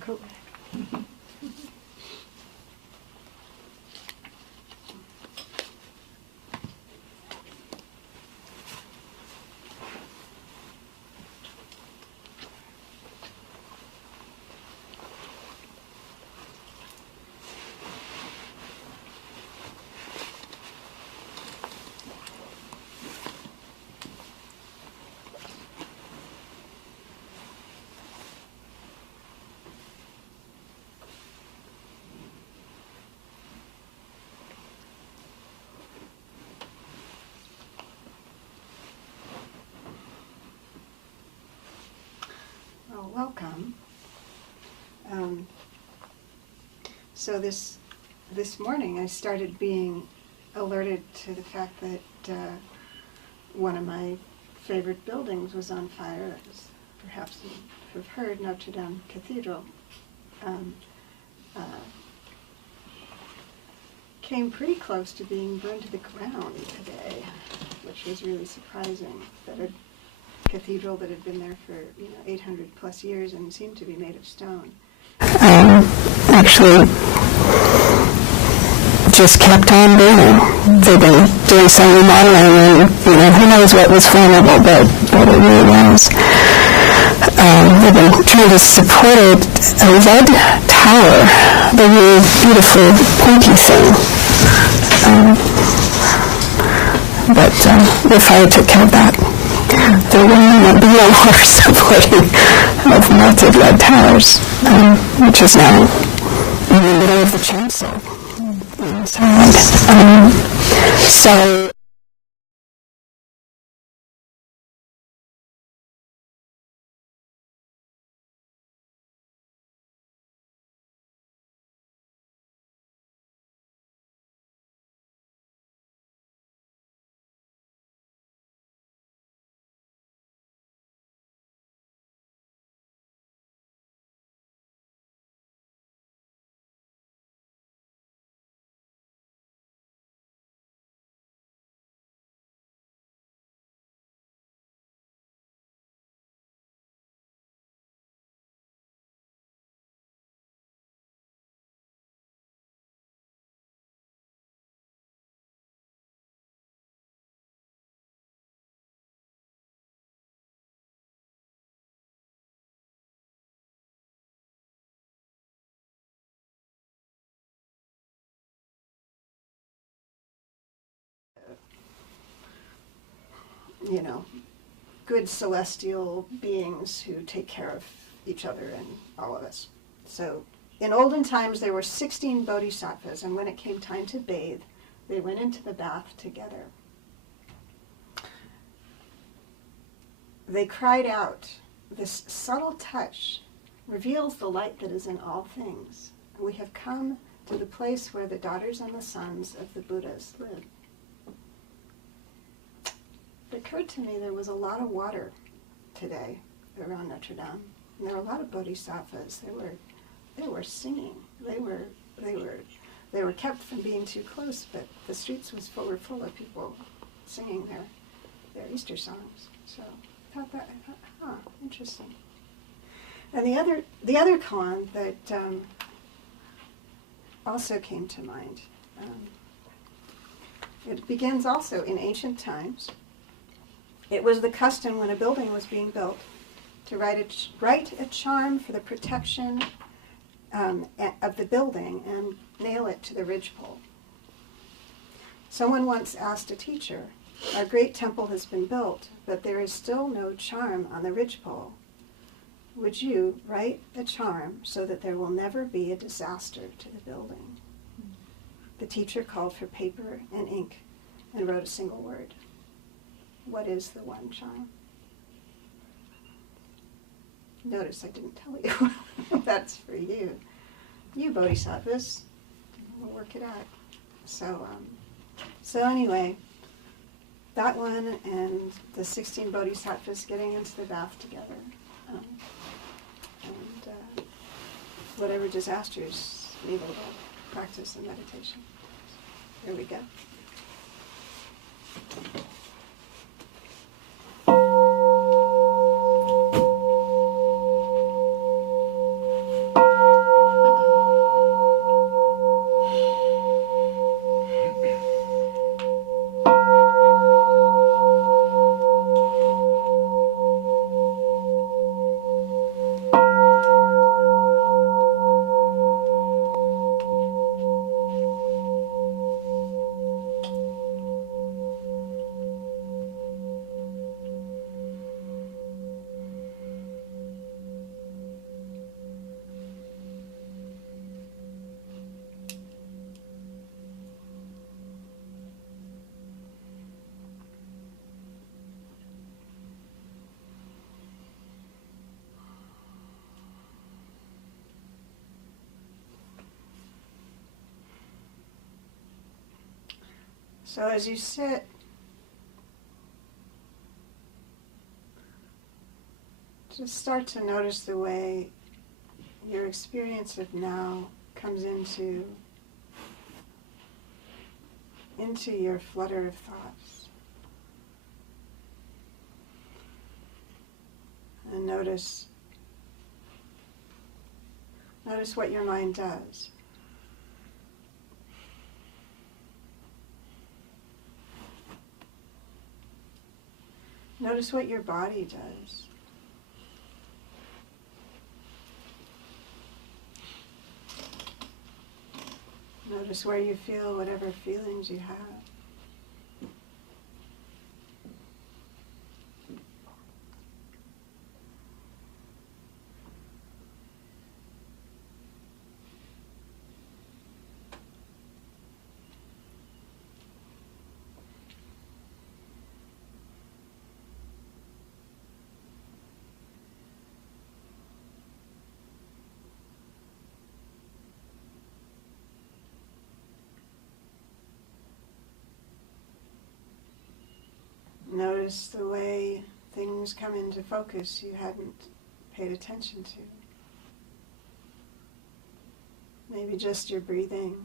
cool. Welcome. So this morning I started being alerted to the fact that one of my favorite buildings was on fire. As perhaps you have heard, Notre Dame Cathedral came pretty close to being burned to the ground today, which was really surprising. That a cathedral that had been there for 800 plus years and seemed to be made of stone. Actually just kept on burning. They've been doing some remodeling and who knows what was flammable, but it really was. They've been trying to support a lead tower, the really beautiful pointy thing. But the fire took care of that. There will be no more supporting of melted lead towers, which is now in the middle of the chancel. So Good celestial beings who take care of each other and all of us. So in olden times there were 16 Bodhisattvas, and when it came time to bathe, they went into the bath together. They cried out, "This subtle touch reveals the light that is in all things. We have come to the place where the daughters and the sons of the Buddhas live." It occurred to me there was a lot of water today around Notre Dame, and there were a lot of bodhisattvas. They were singing. They were kept from being too close, but the streets were full of people singing their Easter songs. So I thought, interesting. And the other koan that also came to mind. It begins also in ancient times. It was the custom when a building was being built to write a charm for the protection of the building and nail it to the ridgepole. Someone once asked a teacher, "Our great temple has been built, but there is still no charm on the ridgepole. Would you write a charm so that there will never be a disaster to the building?" The teacher called for paper and ink and wrote a single word. What is the one charm? Notice I didn't tell you. That's for you. You bodhisattvas. We'll work it out. So anyway, that one and the 16 bodhisattvas getting into the bath together. And whatever disasters we will practice in meditation. Here we go. So as you sit, just start to notice the way your experience of now comes into your flutter of thoughts. And notice what your mind does. Notice what your body does. Notice where you feel whatever feelings you have. Notice the way things come into focus you hadn't paid attention to. Maybe just your breathing,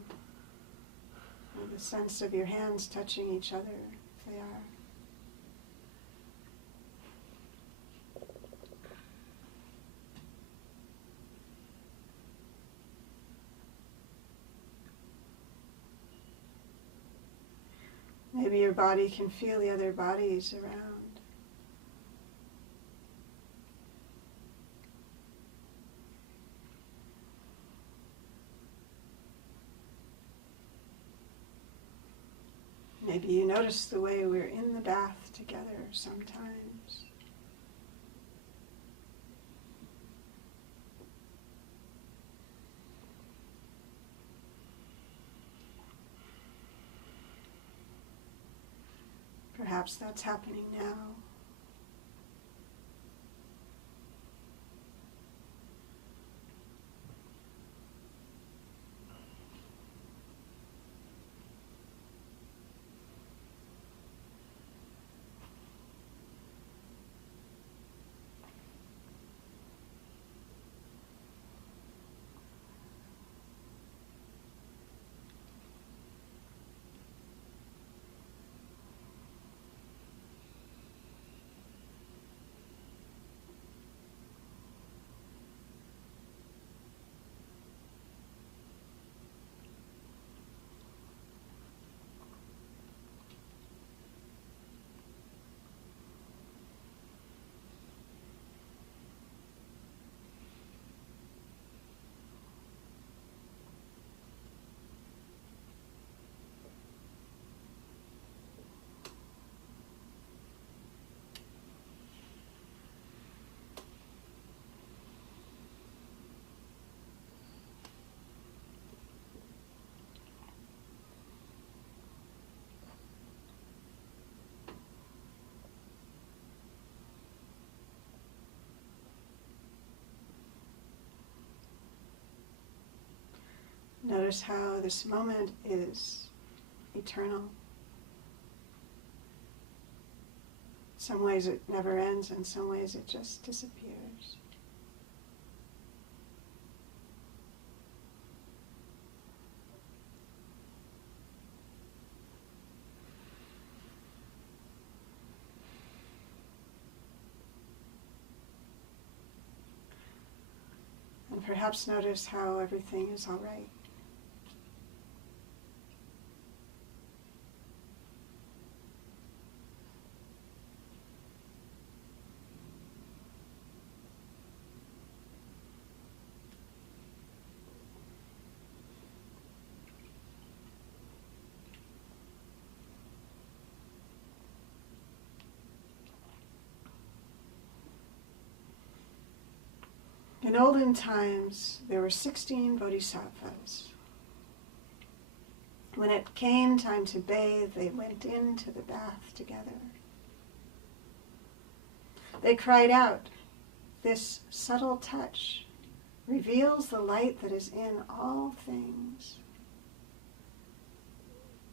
or the sense of your hands touching each other, if they are. Maybe your body can feel the other bodies around. Maybe you notice the way we're in the bath together sometimes. Perhaps that's happening now. Notice how this moment is eternal. In some ways it never ends, in some ways it just disappears. And perhaps notice how everything is all right. In olden times, there were 16 Bodhisattvas. When it came time to bathe, they went into the bath together. They cried out, "This subtle touch reveals the light that is in all things.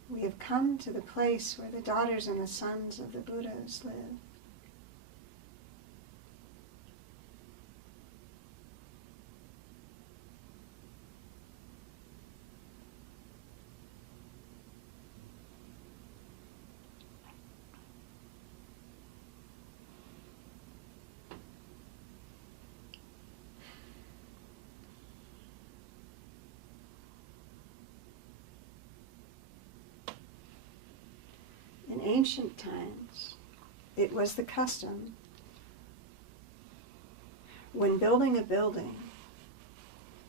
We have have come to the place where the daughters and the sons of the Buddhas live. In ancient times, it was the custom, when building a building,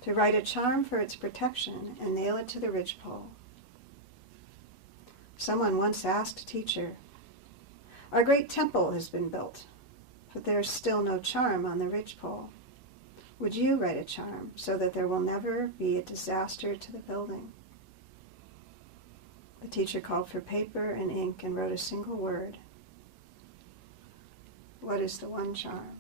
to write a charm for its protection and nail it to the ridgepole. Someone once asked a teacher, "Our great temple has been built, but there is still no charm on the ridgepole. Would you write a charm so that there will never be a disaster to the building?" The teacher called for paper and ink and wrote a single word. What is the one charm?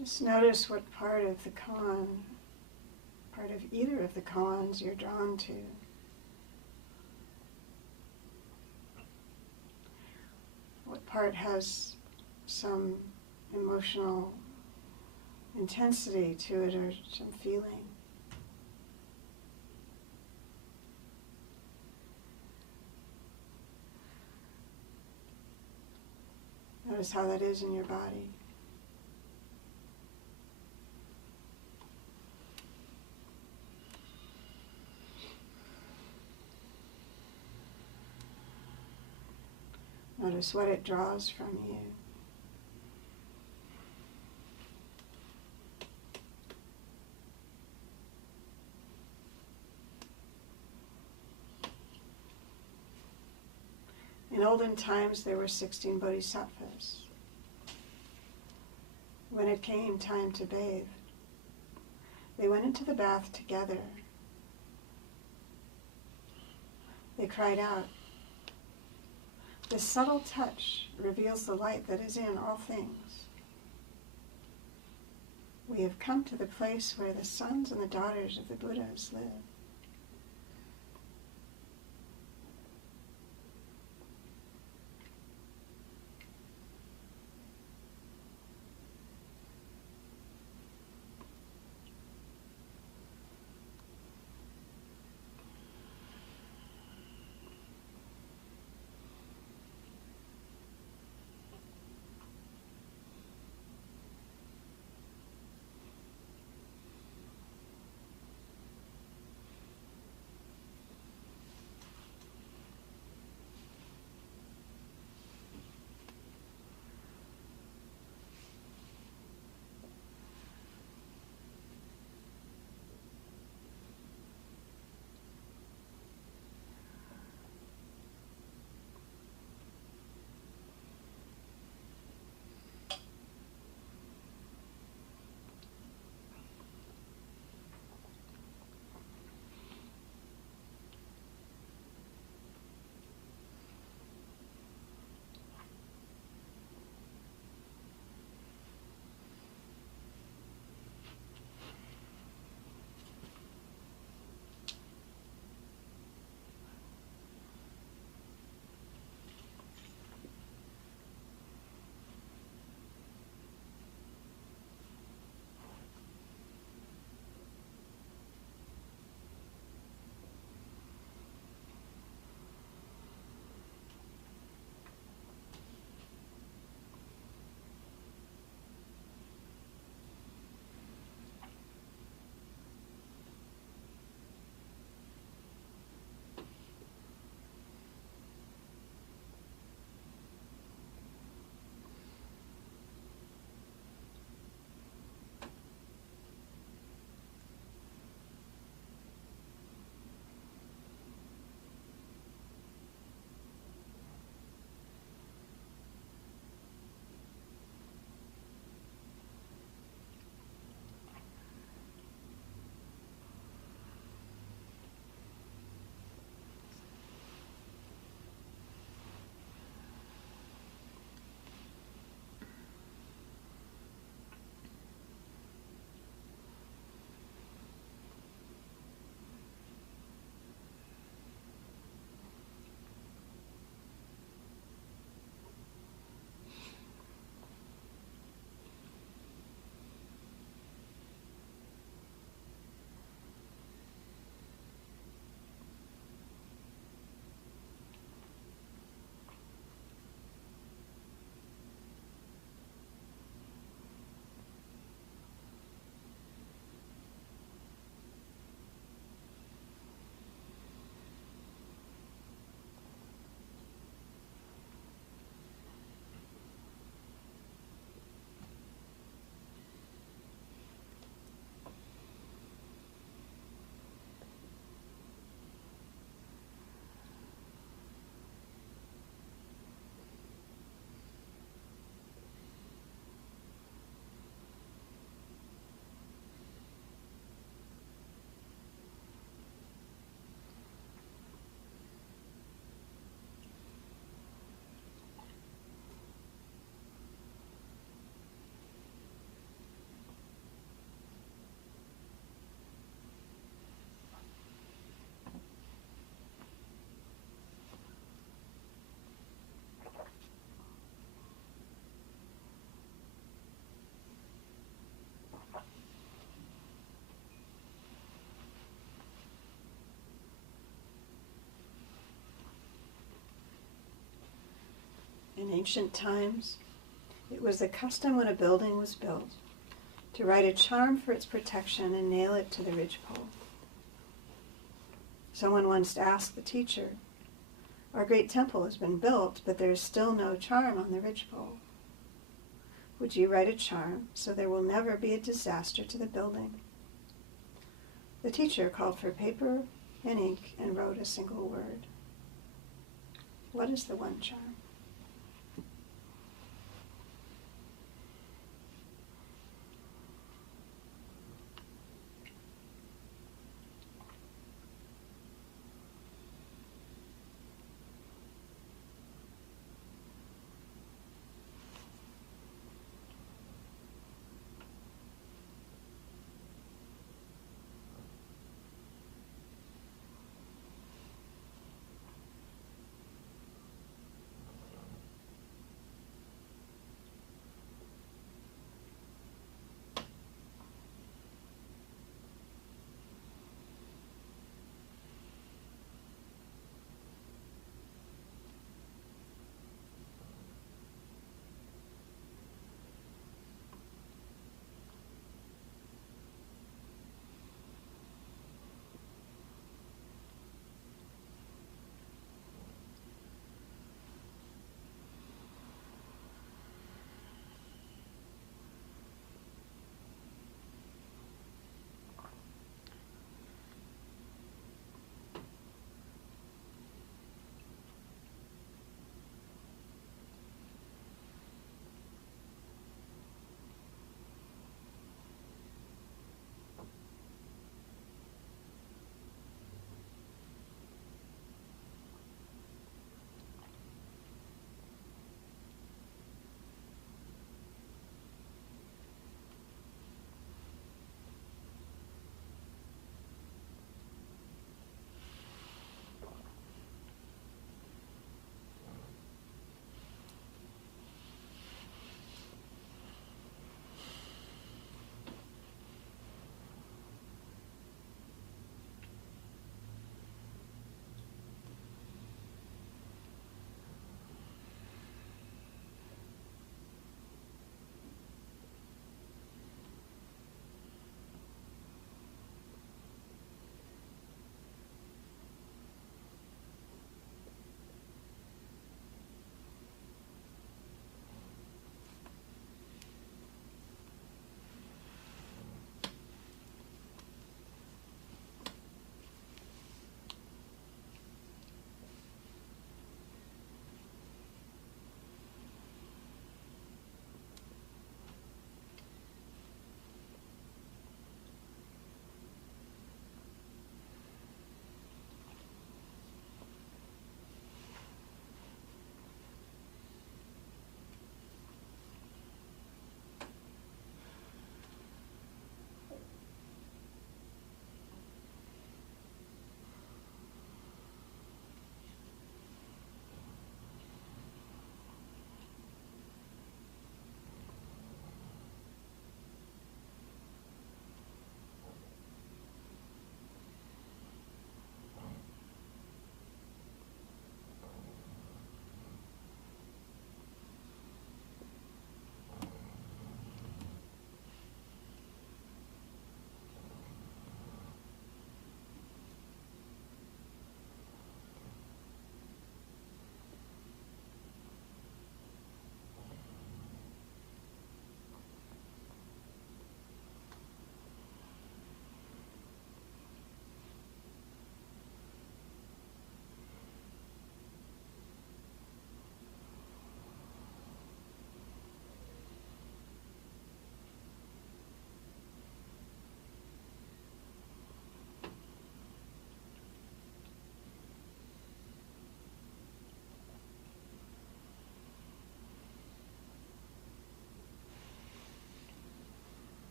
Just notice what part of the koan, part of either of the koans you're drawn to. What part has some emotional intensity to it or some feeling. Notice how that is in your body. Notice what it draws from you. In olden times, there were 16 Bodhisattvas. When it came time to bathe, they went into the bath together. They cried out, "This subtle touch reveals the light that is in all things. We have come to the place where the sons and the daughters of the Buddhas live." In ancient times, it was the custom when a building was built to write a charm for its protection and nail it to the ridgepole. Someone once asked the teacher, "Our great temple has been built, but there is still no charm on the ridgepole. Would you write a charm so there will never be a disaster to the building?" The teacher called for paper and ink and wrote a single word. What is the one charm?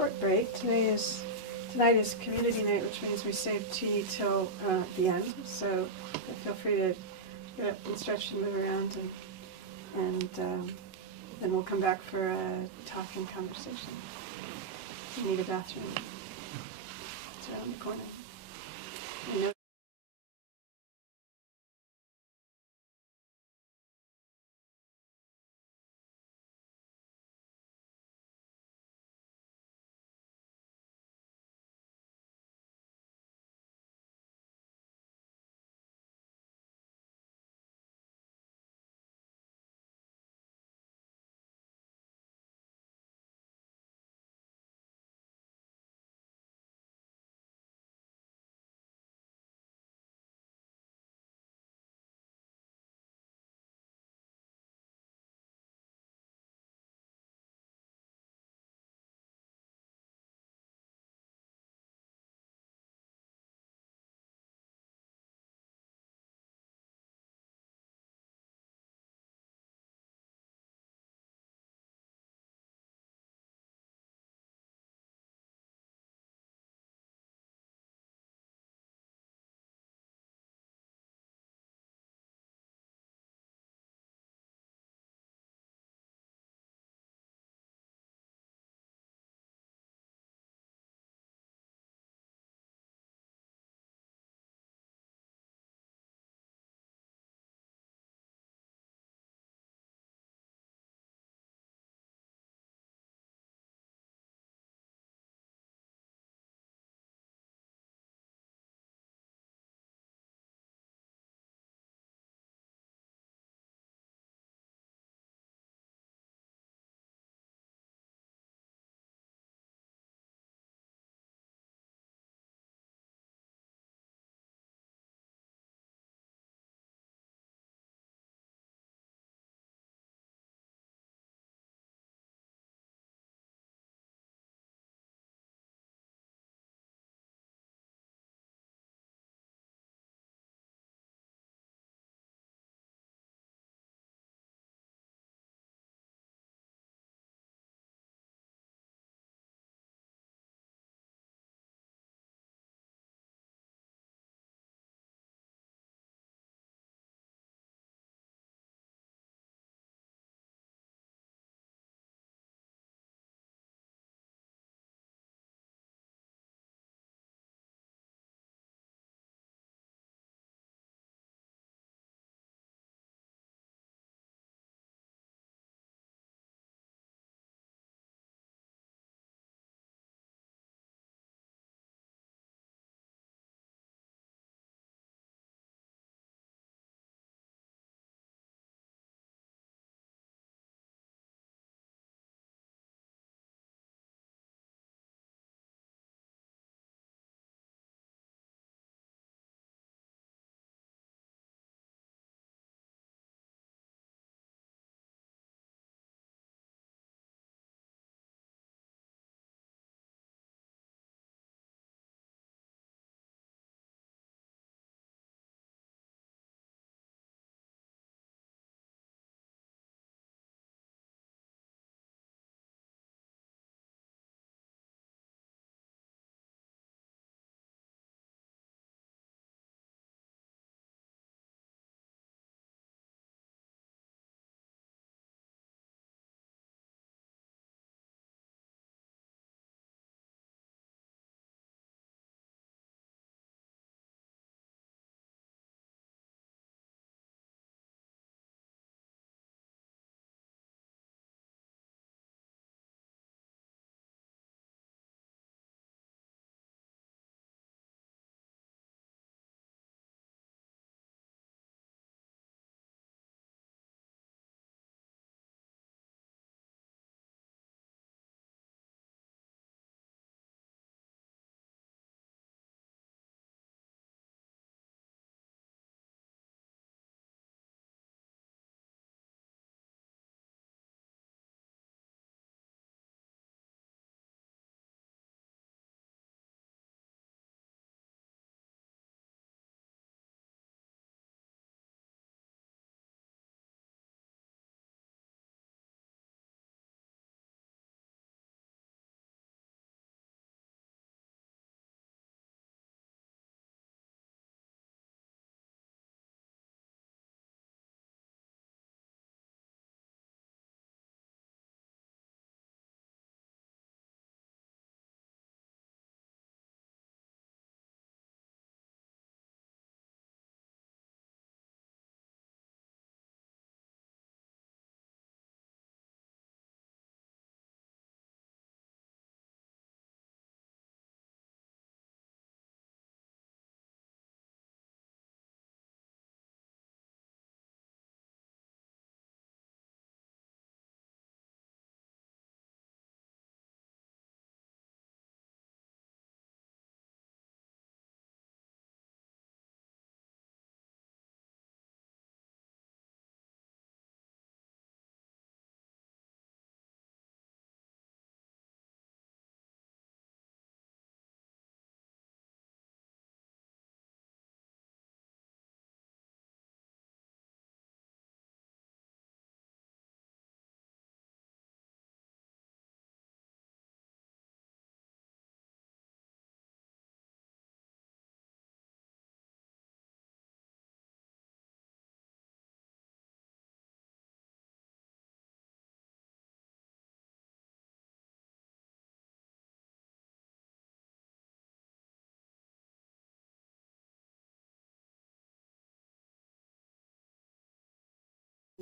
short break. Tonight is community night, which means we save tea till the end. So feel free to get up and stretch and move around, and then we'll come back for a talk and conversation. If you need a bathroom, it's around the corner. I know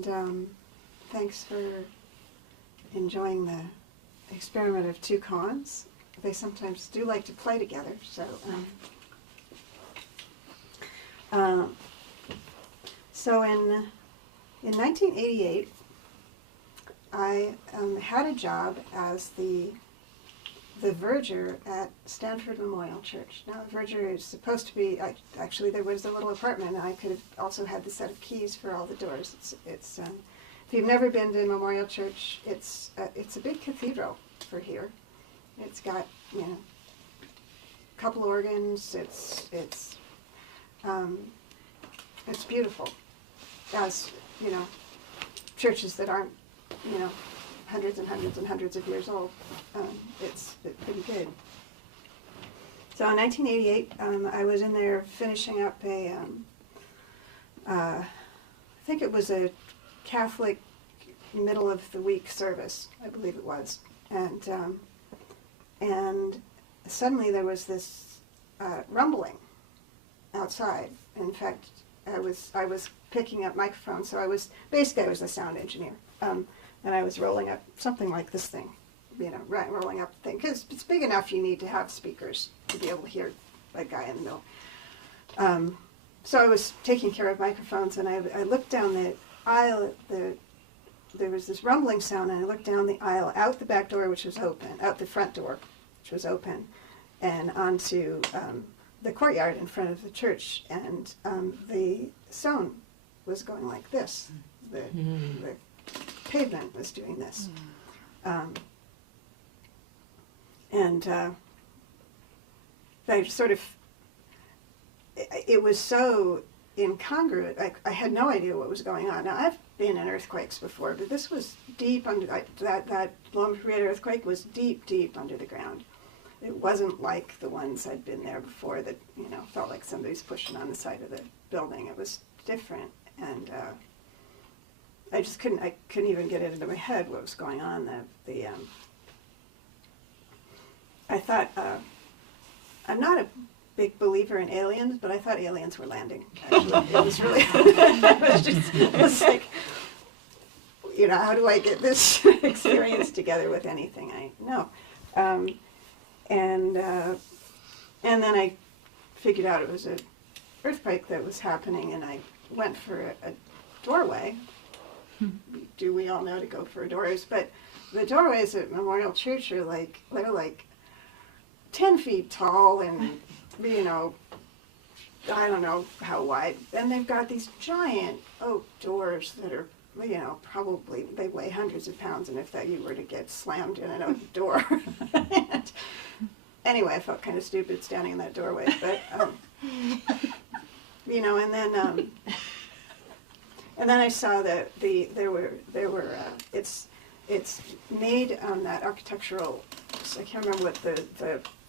And thanks for enjoying the experiment of two Koans. They sometimes do like to play together, so so in 1988, I had a job as the verger at Stanford Memorial Church. Now, the verger is supposed to be, actually there was a little apartment, and I could have also had the set of keys for all the doors. It's if you've never been to Memorial Church, it's a big cathedral for here. It's got, you know, a couple organs. It's beautiful, as, you know, churches that aren't, you know, hundreds and hundreds and hundreds of years old. It's pretty good. So in 1988, I was in there finishing up I think it was a Catholic middle of the week service, I believe it was, and suddenly there was this rumbling outside. In fact, I was picking up microphones, so I was the sound engineer. And I was rolling up something like this thing, you know, rolling up the thing, because it's big enough you need to have speakers to be able to hear a guy in the middle. So I was taking care of microphones, and I looked down the aisle, there was this rumbling sound, and I looked down the aisle, out the back door, which was open, out the front door, which was open, and onto the courtyard in front of the church, and the sound was going like this. The pavement was doing this. And I sort of, it was so incongruent. I had no idea what was going on. Now, I've been in earthquakes before, but this was deep under, that Loma Prieta earthquake was deep, deep under the ground. It wasn't like the ones I'd been there before that, you know, felt like somebody's pushing on the side of the building. It was different, and I couldn't even get it into my head what was going on. I thought, I'm not a big believer in aliens, but I thought aliens were landing. Actually, it was really, it was like, you know, how do I get this experience together with anything I know? And then I figured out it was an earthquake that was happening, and I went for a doorway. Do we all know to go for doors? But the doorways at Memorial Church are like, they're like 10 feet tall, and, you know, I don't know how wide. And they've got these giant oak doors that are, you know, probably, they weigh hundreds of pounds, and if that you were to get slammed in an oak door. Anyway, I felt kind of stupid standing in that doorway, but, you know, and then I saw that it's made on that architectural, I can't remember what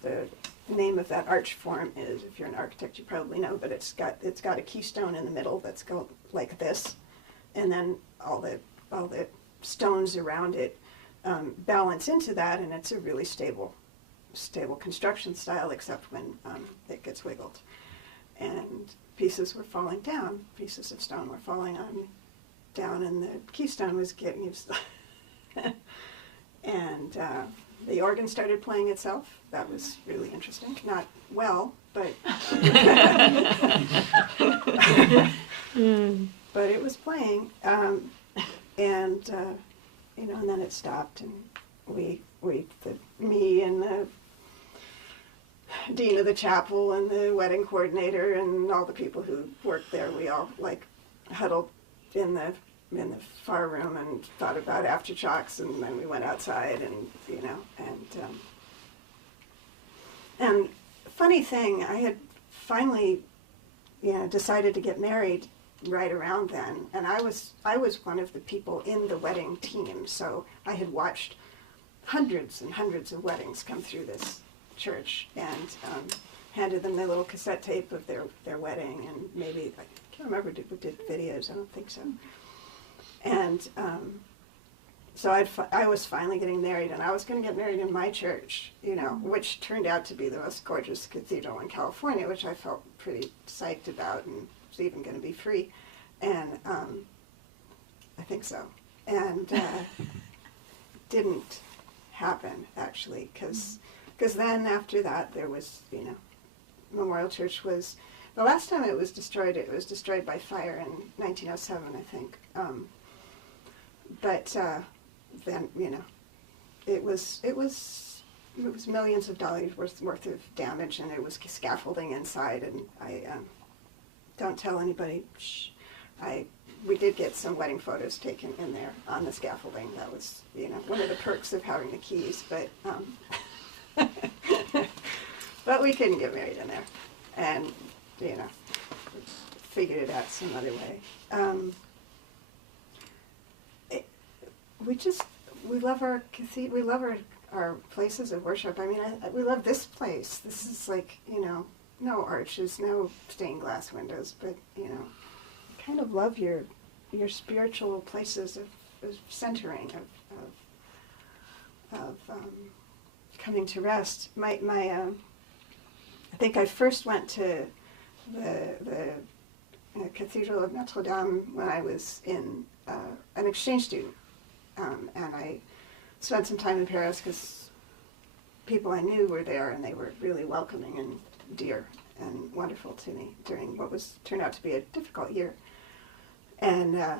the name of that arch form is. If you're an architect, you probably know, but it's got a keystone in the middle that's go like this, and then all the stones around it balance into that, and it's a really stable construction style, except when it gets wiggled. And pieces were falling down, pieces of stone were falling down, and the keystone was getting used. And the organ started playing itself. That was really interesting. Not well, but but it was playing. And you know, and then it stopped, and me and the dean of the chapel and the wedding coordinator and all the people who worked there, we all like huddled in the far room and thought about aftershocks, and then we went outside, and you know, and funny thing, I had finally, you know, decided to get married right around then, and I was one of the people in the wedding team, so I had watched hundreds and hundreds of weddings come through this church, and handed them their little cassette tape of their wedding, and maybe, I can't remember, we did videos, I don't think so. And so I was finally getting married, and I was going to get married in my church, you know, which turned out to be the most gorgeous cathedral in California, which I felt pretty psyched about, and was even going to be free. And I think so. And didn't happen, actually, because then after that there was, Memorial Church was, the last time it was destroyed by fire in 1907, I think. But then, it was millions of dollars worth of damage, and it was scaffolding inside, and I don't tell anybody. Shh. We did get some wedding photos taken in there on the scaffolding. That was, one of the perks of having the keys, but but we couldn't get married in there, and figured it out some other way. We love our we love our places of worship. I mean, we love this place. This is like, no arches, no stained glass windows, but, kind of love your spiritual places of centering, of coming to rest. I think I first went to the Cathedral of Notre Dame when I was an exchange student. And I spent some time in Paris because people I knew were there, and they were really welcoming and dear and wonderful to me during what turned out to be a difficult year. And I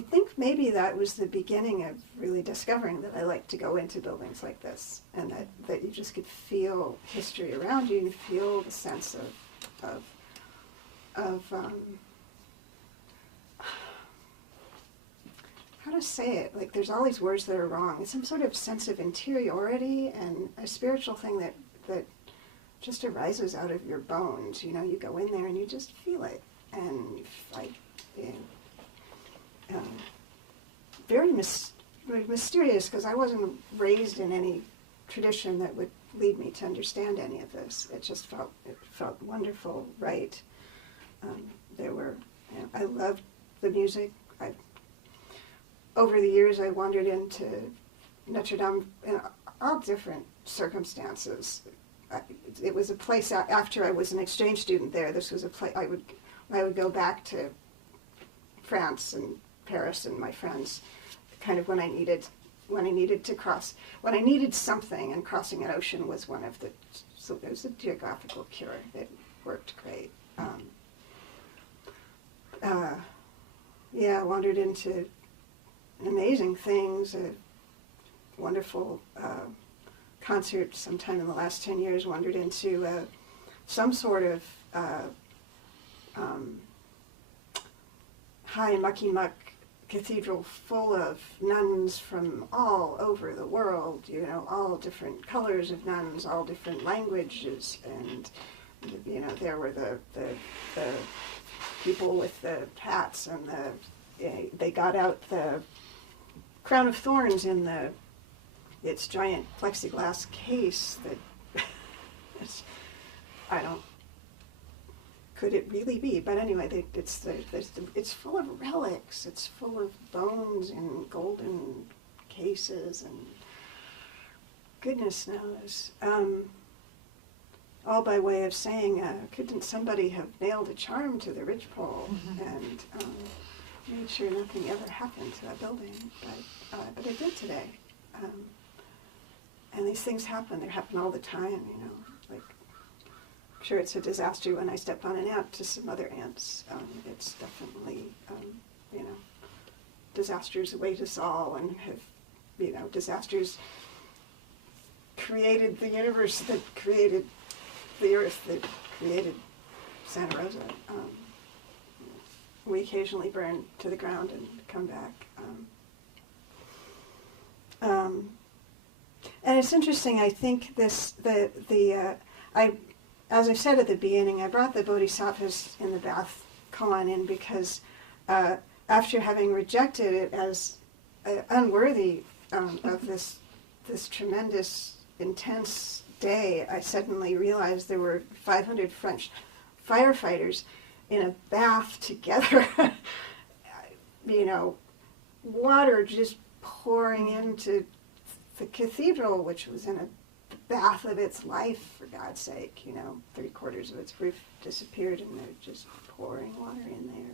think maybe that was the beginning of really discovering that I like to go into buildings like this, and that you just could feel history around you and feel the sense of how to say it, like there's all these words that are wrong. It's some sort of sense of interiority and a spiritual thing that just arises out of your bones. You go in there and you just feel it, and very mysterious, because I wasn't raised in any tradition that would lead me to understand any of this. It just felt wonderful, right? I loved the music. Over the years, I wandered into Notre Dame in all different circumstances. It was a place after I was an exchange student there. This was a place I would go back to France and Paris and my friends, kind of when I needed something, and crossing an ocean was one of the. So it was a geographical cure. It worked great. I wandered into amazing things, a wonderful concert sometime in the last 10 years, wandered into some sort of high mucky-muck cathedral full of nuns from all over the world, all different colors of nuns, all different languages, and, there were the people with the hats, and they got out the crown of thorns in its giant plexiglass case that could it really be? But anyway, it's full of relics. It's full of bones in golden cases, and goodness knows. All by way of saying, couldn't somebody have nailed a charm to the ridgepole and made sure nothing ever happened to that building? But it did today. And these things happen. They happen all the time, Like, I'm sure it's a disaster when I step on an ant to some other ants. It's definitely, disasters await us all, and have, disasters created the universe, that created the earth, that created Santa Rosa. We occasionally burn to the ground and come back. And it's interesting, I think as I said at the beginning, I brought the Bodhisattvas in the bath koan in because after having rejected it as unworthy of this tremendous, intense day, I suddenly realized there were 500 French firefighters in a bath together, water just pouring into the cathedral, which was in a the bath of its life, for God's sake. 3/4 of its roof disappeared, and they're just pouring water in there.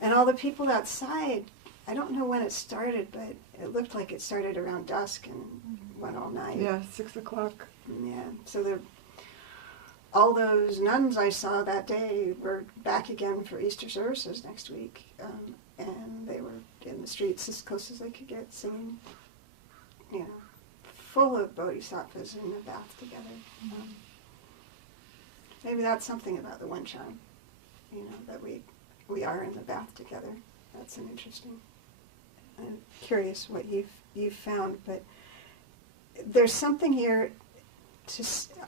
And all the people outside, I don't know when it started, but it looked like it started around dusk and went all night. Yeah, 6 o'clock. Yeah, so all those nuns I saw that day were back again for Easter services next week, and they were in the streets as close as they could get, singing, full of bodhisattvas in the bath together. Maybe that's something about the one charm, that we are in the bath together. That's an interesting. I'm curious what you've found, but there's something here.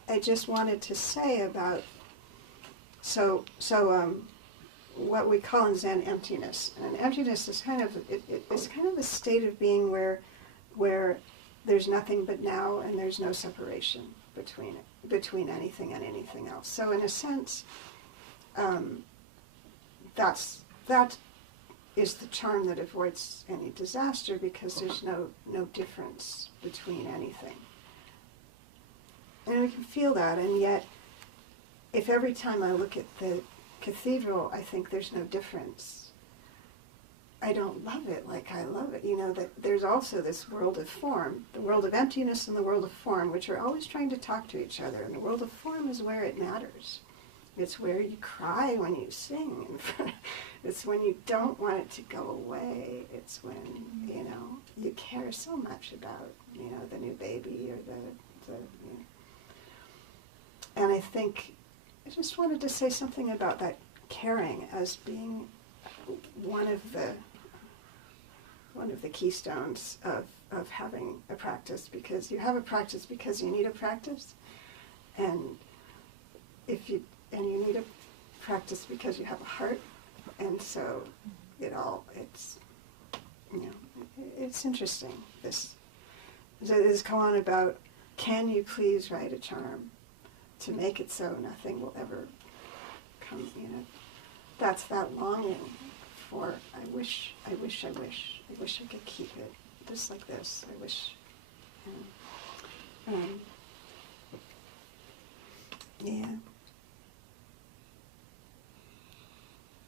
I just wanted to say about what we call in Zen emptiness, and emptiness is it's kind of a state of being where there's nothing but now, and there's no separation between anything and anything else. So in a sense, that is the charm that avoids any disaster, because there's no difference between anything. And we can feel that, and yet, if every time I look at the cathedral, I think there's no difference, I don't love it like I love it. That there's also this world of form, the world of emptiness and the world of form, which are always trying to talk to each other. And the world of form is where it matters. It's where you cry when you sing. It's when you don't want it to go away. It's when, you care so much about, the new baby or the And I think, I just wanted to say something about that caring as being one of the keystones of having a practice, because you have a practice because you need a practice, and you need a practice because you have a heart, and so it's interesting. This Koan about, can you please write a charm to make it so nothing will ever come, that's that longing for, I wish I could keep it just like this. I wish,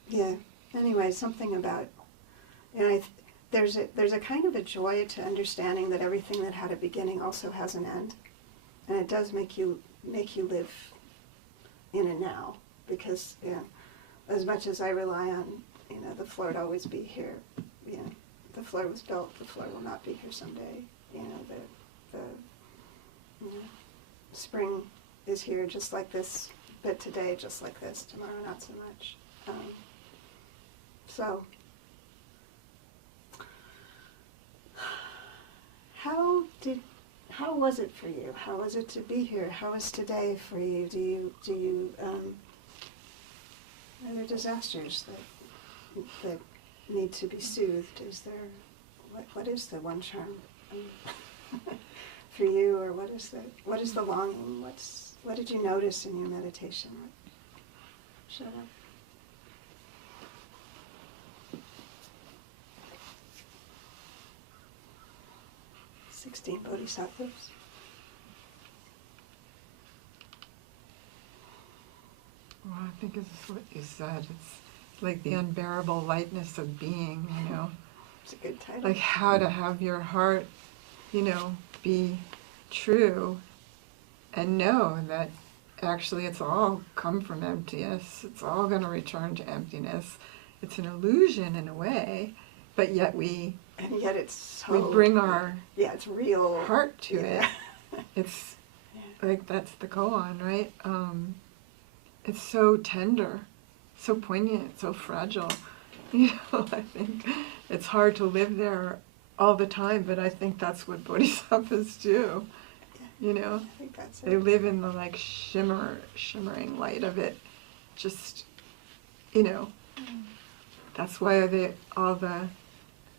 yeah. Anyway, something about, there's a kind of a joy to understanding that everything that had a beginning also has an end, and it does make you live in a now, because as much as I rely on the floor to always be here, the floor was built, the floor will not be here someday. The spring is here just like this, but today just like this, tomorrow not so much. So how was it for you? How was it to be here? How is today for you? Do you are there disasters that need to be soothed? Is there, what is the one charm for you, or what is the longing? What did you notice in your meditation? Shut up. Bodhisattvas. Well, I think it's what you said. It's like the unbearable lightness of being, It's a good title. Like how to have your heart, be true and know that actually it's all come from emptiness. It's all going to return to emptiness. It's an illusion in a way, but yet we bring our it's real heart to it. It's like, that's the koan, right? It's so tender, so poignant, so fragile. I think it's hard to live there all the time, but I think that's what bodhisattvas do. I think that's they live in the shimmering light of it. Just, that's why all the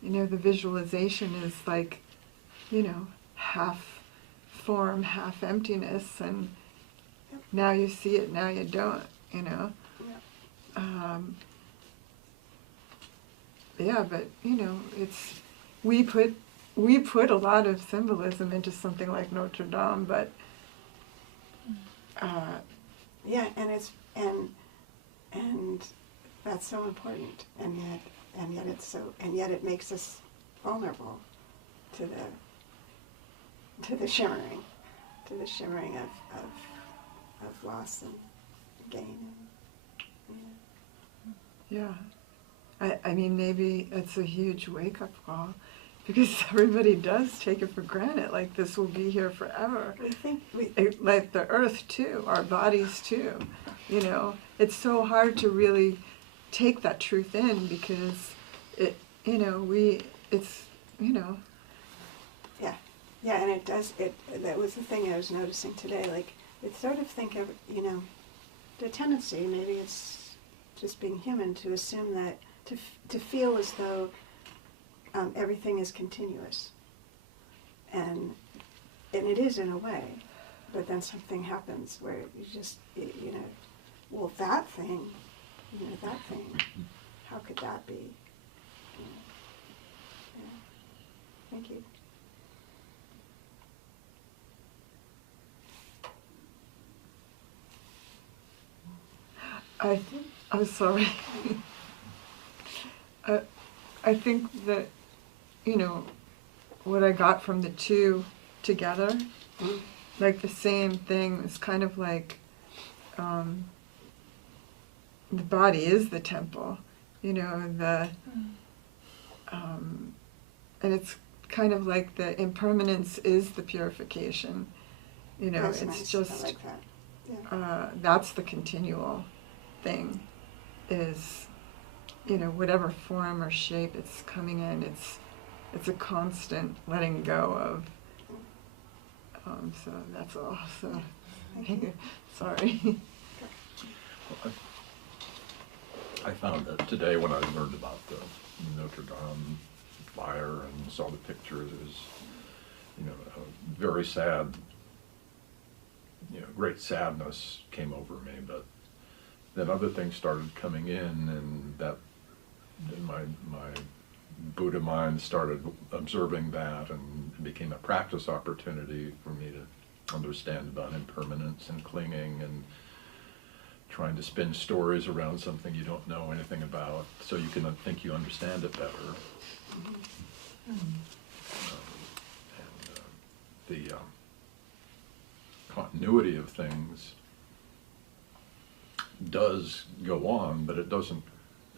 visualization is like, half form, half emptiness, and now you see it, now you don't, but, we put we put a lot of symbolism into something like Notre Dame, but yeah, and that's so important, and yet it's so, and yet it makes us vulnerable to the shimmering of loss and gain. yeah. I mean, maybe it's a huge wake-up call, because everybody does take it for granted, like this will be here forever. We think Like the earth too, our bodies too, you know. It's so hard to really take that truth in, because it, you know, it's, you know. Yeah, and it does, that was the thing I was noticing today, like, we sort of think of, you know, the tendency, maybe it's just being human, to assume that, to feel as though everything is continuous. And it is in a way, but then something happens where you just, you know, well, that thing, how could that be? Yeah. Thank you. I'm sorry. I think that, you know, what I got from the two together, like the same thing, is kind of like the body is the temple, you know, and it's kind of like the impermanence is the purification, you know. That's it's nice. just I like that. Yeah. that's the continual thing, is, you know, whatever form or shape it's coming in, it's a constant letting go of. So that's all. So sorry. Well, I found that today when I learned about the Notre Dame fire and saw the pictures, it was, you know, very sad. You know, great sadness came over me, but then other things started coming in, and that my Buddha mind started observing that, and it became a practice opportunity for me to understand about impermanence and clinging, and trying to spin stories around something you don't know anything about, so you can think you understand it better. The continuity of things does go on, but it doesn't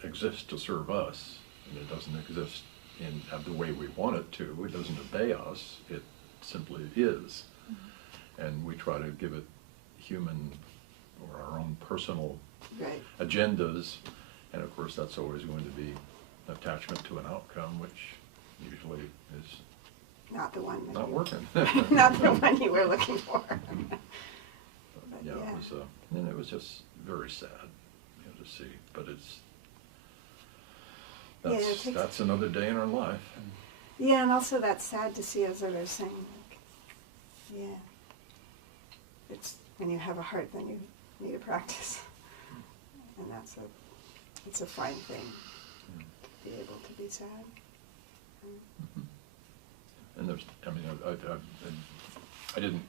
exist to serve us, and it doesn't exist in the way we want it to. It doesn't obey us. It simply is. And we try to give it human or our own personal agendas, and of course that's always going to be attachment to an outcome, which usually is Not the one. not working. Not the one you were looking for. Yeah, it was, and it was just very sad, you know, to see. But that's another day in our life. Yeah, and also that's sad to see, as I was saying. Like, yeah, it's when you have a heart, then you need a practice, and it's a fine thing to be able to be sad. And there's, I mean, I didn't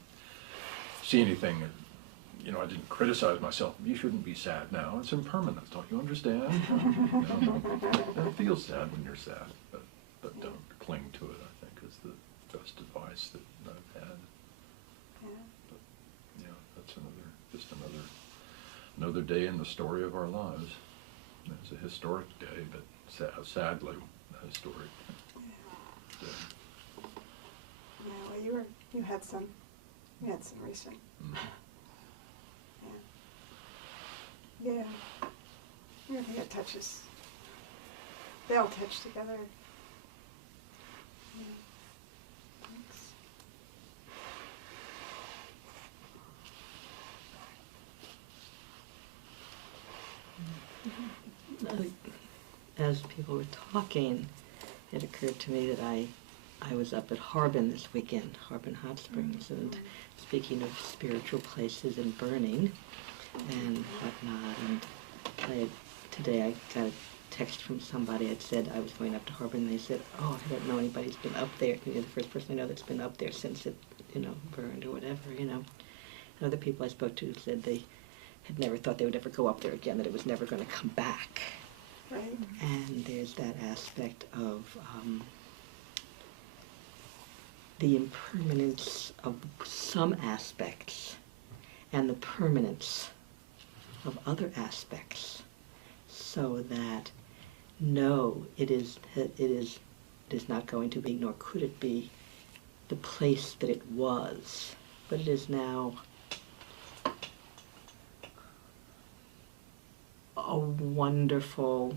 see anything, you know, I didn't criticize myself. You shouldn't be sad now. It's impermanence. Don't you understand? And it feels sad when you're sad, but don't cling to it, I think, is the best advice that I've had. Yeah. But, yeah, that's just another day in the story of our lives. It's a historic day, but sadly historic day. Yeah, well, you had some recent. Yeah. I think it touches. They all touch together. Yeah. Thanks. As people were talking, it occurred to me that I was up at Harbin this weekend, Harbin Hot Springs, and speaking of spiritual places and burning and whatnot, and today I got a text from somebody had said I was going up to Harbin, and they said, oh, I don't know anybody who's been up there. You're the first person I know that's been up there since it, burned or whatever, And other people I spoke to said they had never thought they would ever go up there again, that it was never going to come back. Right. And there's that aspect of the impermanence of some aspects and the permanence of other aspects, so that no, it is not going to be, nor could it be, the place that it was, but it is now a wonderful,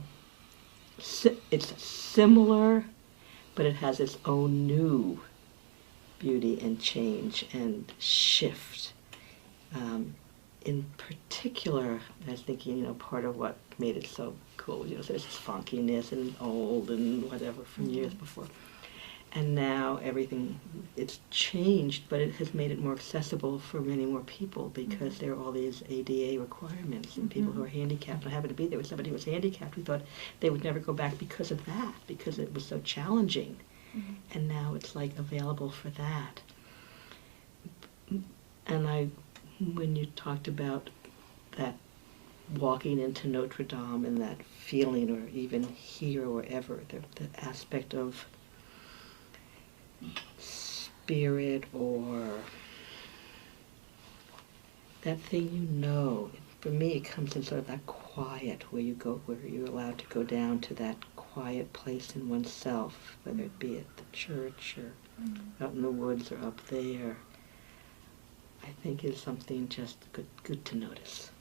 it's similar, but it has its own new beauty and change and shift. In particular, I was thinking, part of what made it so cool, so there's this funkiness and old and whatever from years before. And now everything, it's changed, but it has made it more accessible for many more people, because there are all these ADA requirements, and people who are handicapped. I happened to be there with somebody who was handicapped who thought they would never go back because of that, because it was so challenging. And now it's like available for that. And when you talked about that walking into Notre Dame and that feeling, or even here or wherever, the aspect of spirit, or that thing, for me it comes in sort of that quiet where you're allowed to go down to that quiet place in oneself, whether it be at the church or out in the woods or up there. I think is something just good to notice.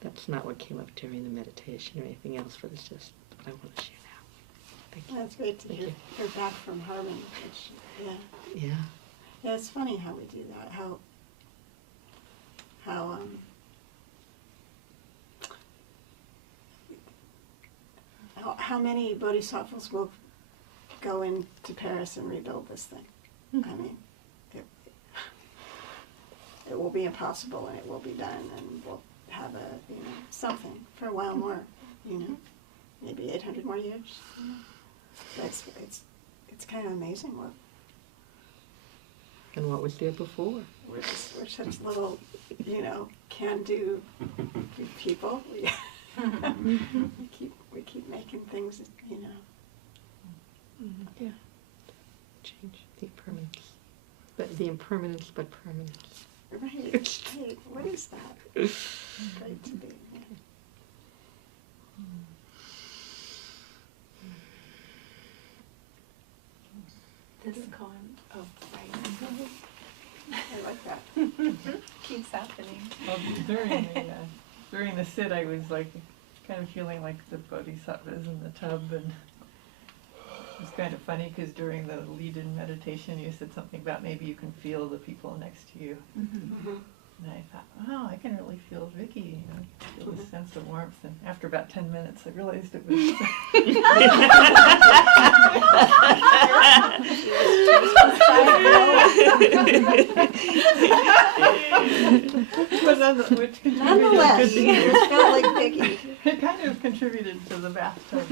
That's not what came up during the meditation or anything else, but it's just what I want to share now. Thank you. That's great to hear. You're back from Harbin, which, Yeah. Yeah, it's funny how we do that. How many bodhisattvas will go into Paris and rebuild this thing? I mean, it will be impossible, and it will be done, and we'll have something for a while more, maybe 800 more years. But it's kind of amazing what. And what was there before? We're such little, can-do people. We keep making things, Yeah. Change the impermanence. But the impermanence, but permanence. Right. What is that? Great to be. Yeah. This Koan, right. I like that. Keeps happening. Well, during the sit, I was kind of feeling like the Bodhisattvas in the tub, and it was kind of funny because during the lead-in meditation, you said something about maybe you can feel the people next to you. And I thought, wow, I can really feel Vicky, feel this sense of warmth. And after about 10 minutes, I realized it was. Nonetheless, it felt like Vicky. It kind of contributed to the bathtub,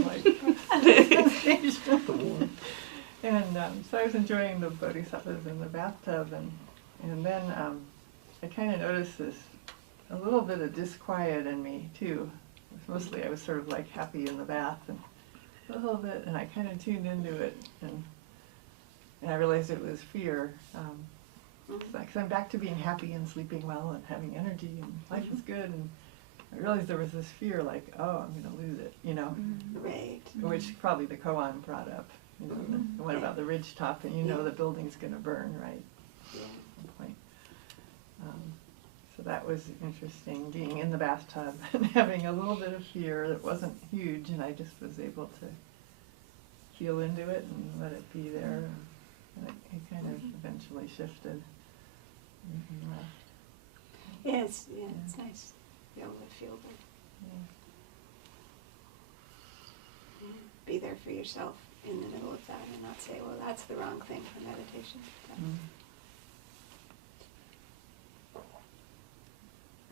And so I was enjoying the Bodhisattvas in the bathtub, and then I kind of noticed a little bit of disquiet in me too. Mostly I was sort of happy in the bath, and a little bit, and I kind of tuned into it, and I realized it was fear. Because I'm back to being happy and sleeping well and having energy and life is good, and I realized there was this fear oh, I'm going to lose it, Right. which probably the Koan brought up, the one about the ridge top, and the building's going to burn, right? Yeah. At some point. So that was interesting, being in the bathtub and having a little bit of fear that wasn't huge, and I just was able to feel into it and let it be there, and it kind of eventually shifted. Yeah, it's nice to be able to feel that. Yeah. Be there for yourself in the middle of that, and not say, well, that's the wrong thing for meditation.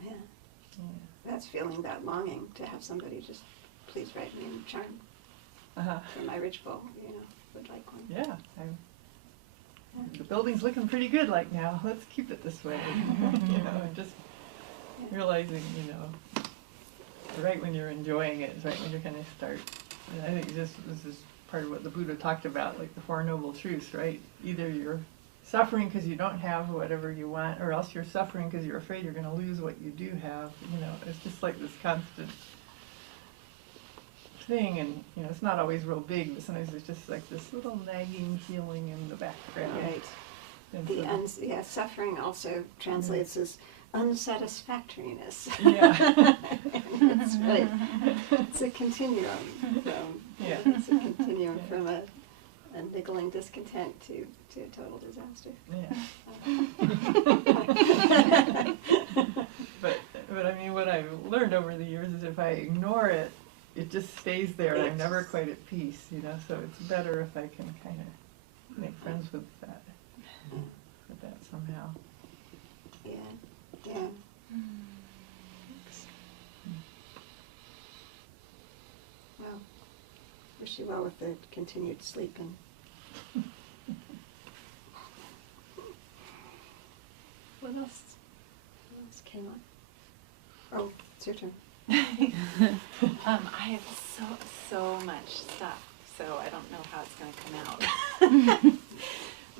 Yeah. that's feeling that longing to have somebody just please write me a charm for my ritual, would like one. Yeah. The building's looking pretty good like now. Let's keep it this way. And just realizing, right when you're enjoying it is right when you're going to start. And I think this is part of what the Buddha talked about, like the Four Noble Truths, right? Either you're suffering because you don't have whatever you want, or else you're suffering because you're afraid you're going to lose what you do have. It's just like this constant thing, and it's not always real big, but sometimes it's just like this little nagging feeling in the background. Right. And so, Suffering also translates as unsatisfactoriness. Yeah. It's right. It's a continuum it's a continuum from a niggling discontent to a total disaster. Yeah. But I mean, what I've learned over the years is if I ignore it, it just stays there, and I'm never quite at peace, So it's better if I can kind of make friends with that somehow. Yeah. Well, wish you well with the continued sleep and. What else? What else came on? Oh, it's your turn. I have so much stuff, so I don't know how it's going to come out.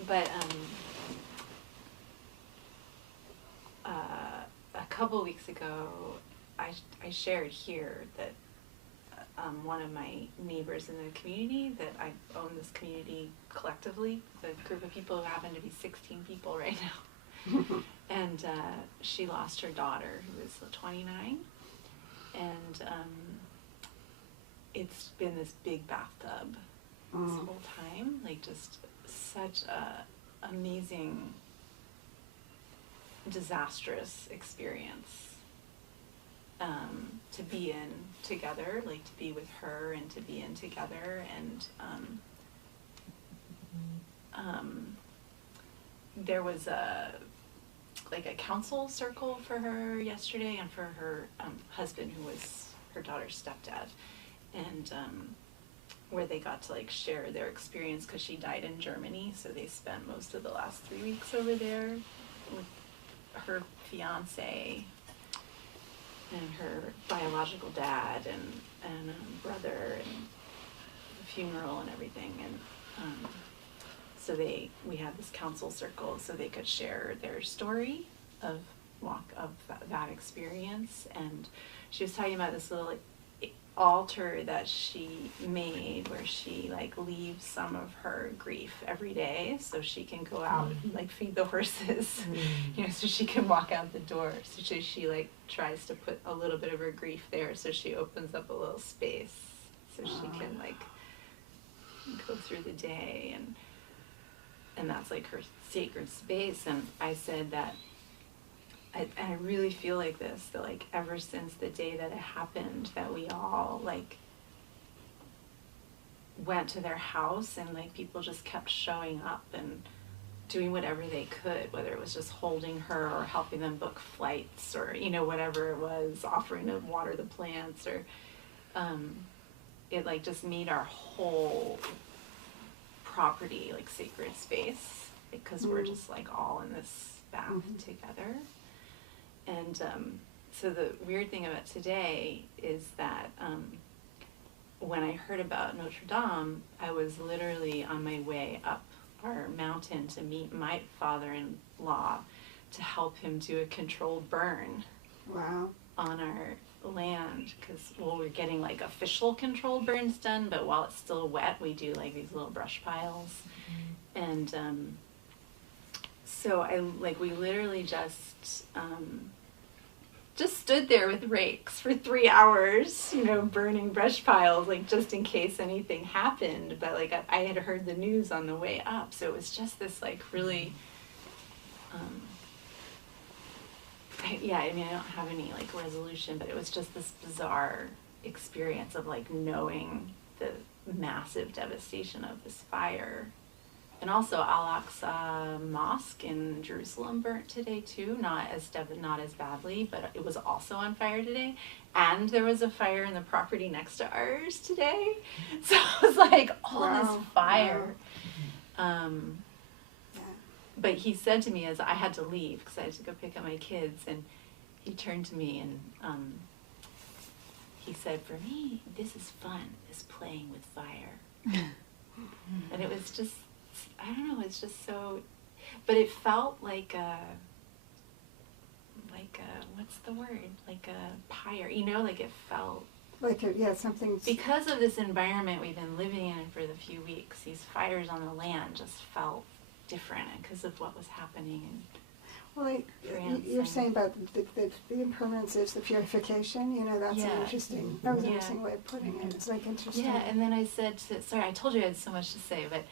But a couple weeks ago, I shared here that one of my neighbors in the community, that I own this community collectively, the group of people who happen to be 16 people right now, and she lost her daughter, who was 29. And it's been this big bathtub this whole time, like just such a amazing, disastrous experience to be in together, like to be with her and to be in together. And there was a council circle for her yesterday, and for her husband, who was her daughter's stepdad, and where they got to share their experience, because she died in Germany, so they spent most of the last 3 weeks over there with her fiance and her biological dad and brother, and the funeral and everything. And so we had this council circle so they could share their story of that experience. And she was talking about this little altar that she made, where she leaves some of her grief every day, so she can go out and feed the horses, so she can walk out the door. So she tries to put a little bit of her grief there, so she opens up a little space so she can go through the day, and that's her sacred space. And I said that I really feel like this, that ever since the day that it happened, that we all went to their house, and people just kept showing up and doing whatever they could, whether it was just holding her or helping them book flights, or whatever it was, offering to water the plants, or it just made our whole property sacred space, because we're just all in this bath together. And so the weird thing about today is that when I heard about Notre Dame, I was literally on my way up our mountain to meet my father-in-law to help him do a controlled burn. Wow. On our land, because we're getting official controlled burns done, but while it's still wet, we do these little brush piles. And so we literally just stood there with rakes for 3 hours, burning brush piles, just in case anything happened. But I had heard the news on the way up, so it was just this really I don't have any resolution, but it was just this bizarre experience of knowing the massive devastation of this fire, And also Al-Aqsa Mosque in Jerusalem burnt today too, not as badly, but it was also on fire today. And there was a fire in the property next to ours today. So it was like all this fire. Yeah. But he said to me as I had to leave because I had to go pick up my kids, and he turned to me and he said, "For me, this is fun, is playing with fire." And it was just, I don't know, it's just so, but it felt like a, what's the word? Like a pyre, you know, like it felt. Like, something. Because of this environment we've been living in for the few weeks, these fires on the land just felt different because of what was happening. And Well, you're saying about the impermanence is the purification, you know, that's an interesting, that was an interesting way of putting it. It's like interesting. Yeah, and then I said sorry, I told you I had so much to say, but